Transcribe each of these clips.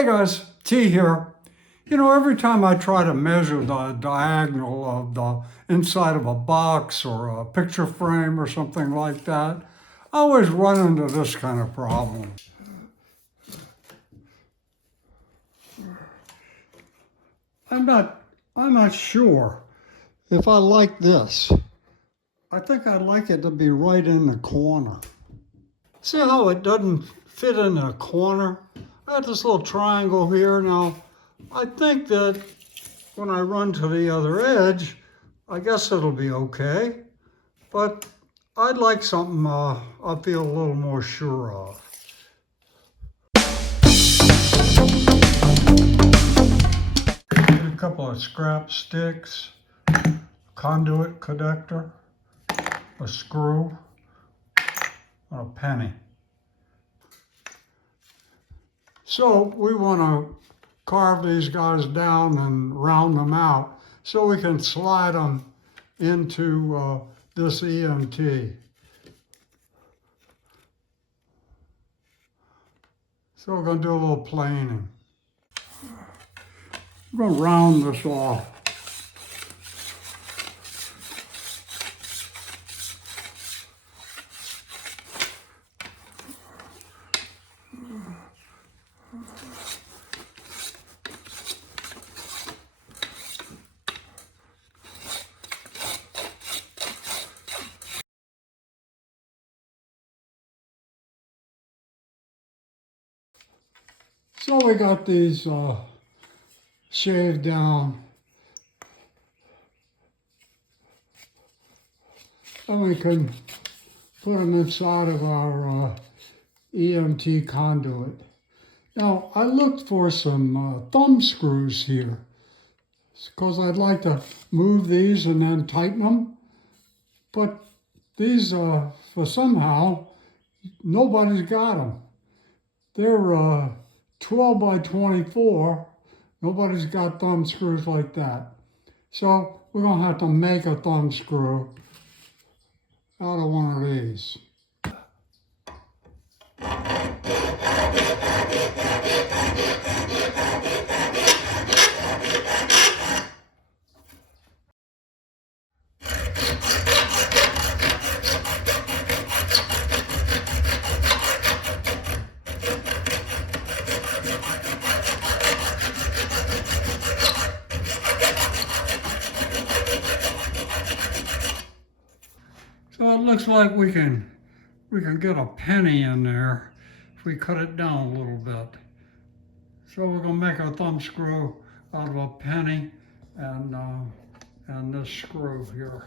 Hey guys, T here. You know, every time I try to measure the diagonal of the inside of a box or a picture frame or something like that, I always run into this kind of problem. I'm not sure if I like this. I think I'd like it to be right in the corner. See how it doesn't fit in the corner? I got this little triangle here. Now, I think that when I run to the other edge, I guess it'll be okay. But I'd like something I feel a little more sure of. Get a couple of scrap sticks, conduit connector, a screw, and a penny. So we want to carve these guys down and round them out so we can slide them into this EMT. So we're going to do a little planing. We're going to round this off. So we got these shaved down, and we can put them inside of our EMT conduit. Now, I looked for some thumb screws here because I'd like to move these and then tighten them, but these, for somehow, nobody's got them. They're 12 by 24. Nobody's got thumb screws like that. So we're going to have to make a thumb screw out of one of these. So it looks like we can get a penny in there if we cut it down a little bit. So we're going to make a thumb screw out of a penny and this screw here.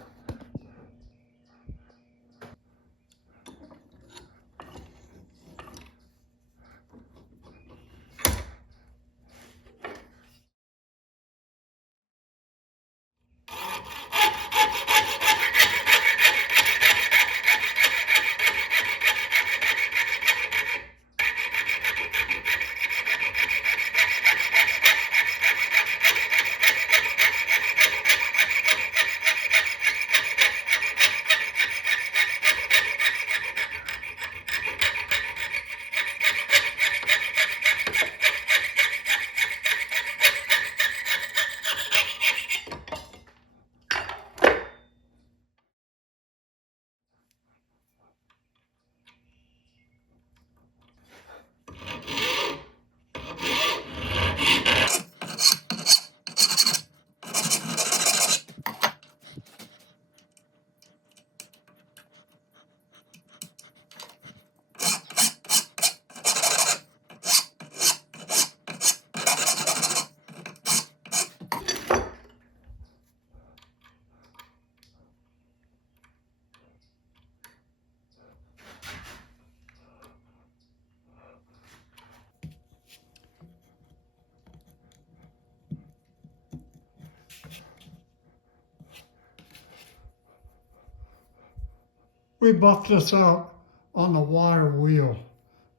We buffed this out on the wire wheel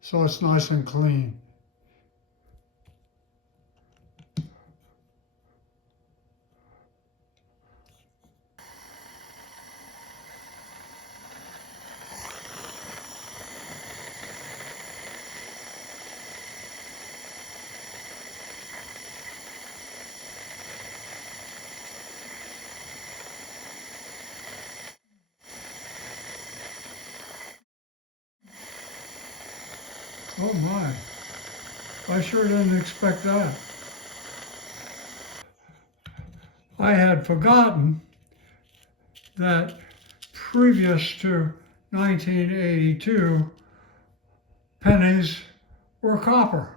so it's nice and clean. Oh my, I sure didn't expect that. I had forgotten that previous to 1982, pennies were copper.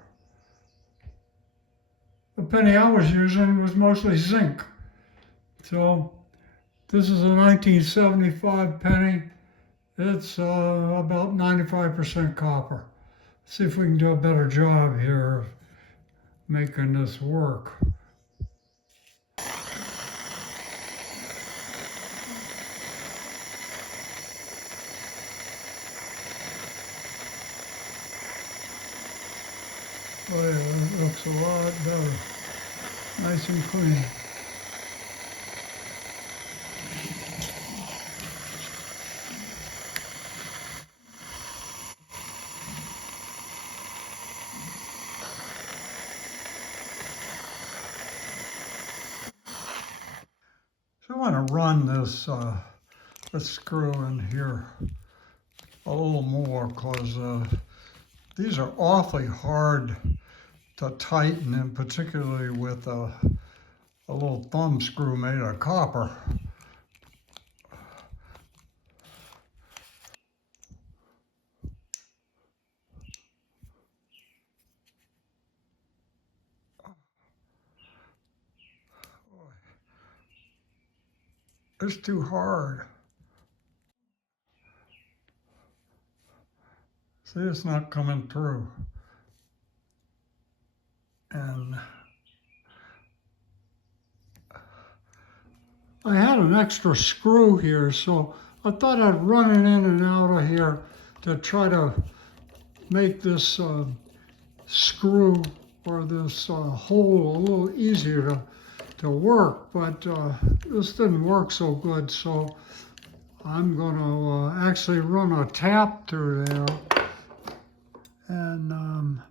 The penny I was using was mostly zinc. So this is a 1975 penny. It's about 95% copper. See if we can do a better job here of making this work. Oh yeah, that looks a lot better. Nice and clean. So I want to run this screw in here a little more because these are awfully hard to tighten, and particularly with a little thumb screw made of copper. It's too hard. See, it's not coming through. And I had an extra screw here, so I thought I'd run it in and out of here to try to make this screw or this hole a little easier to work, but this didn't work so good, so I'm going to actually run a tap through there and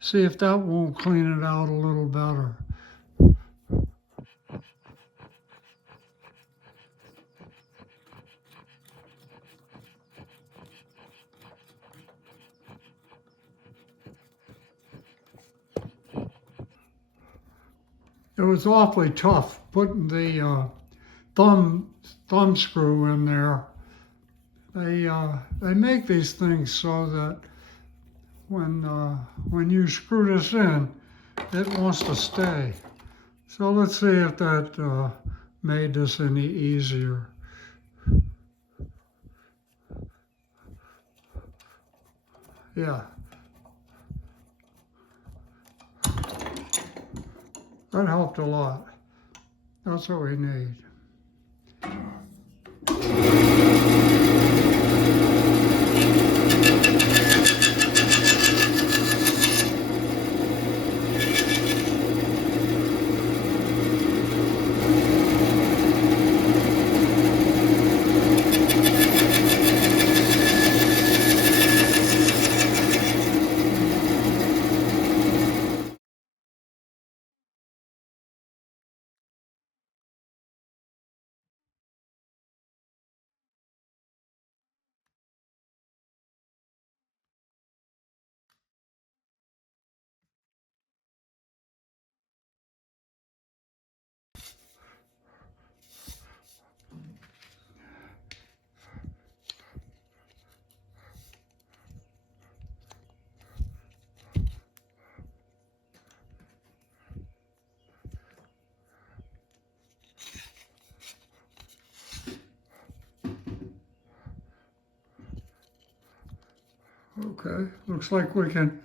see if that won't clean it out a little better. It was awfully tough putting the thumb screw in there. They make these things so that when you screw this in, it wants to stay. So let's see if that made this any easier. Yeah. That helped a lot. That's what we need. Okay, looks like we can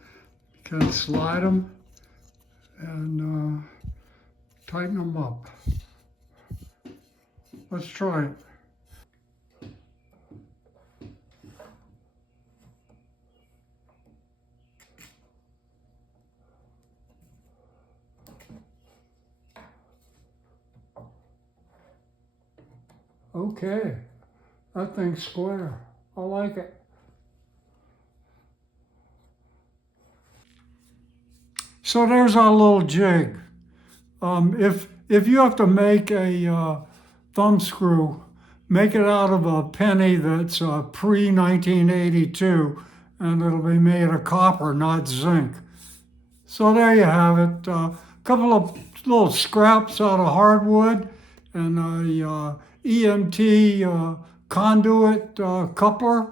slide them and tighten them up. Let's try it. Okay, that thing's square. I like it. So there's our little jig. If you have to make a thumb screw, make it out of a penny that's pre-1982 and it'll be made of copper, not zinc. So there you have it. A couple of little scraps out of hardwood and a EMT conduit coupler,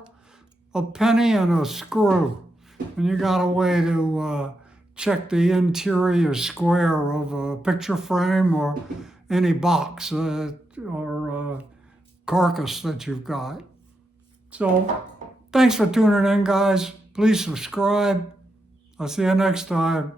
a penny, and a screw. And you got a way to check the interior square of a picture frame or any box or carcass that you've got. So thanks for tuning in, guys. Please subscribe. I'll see you next time.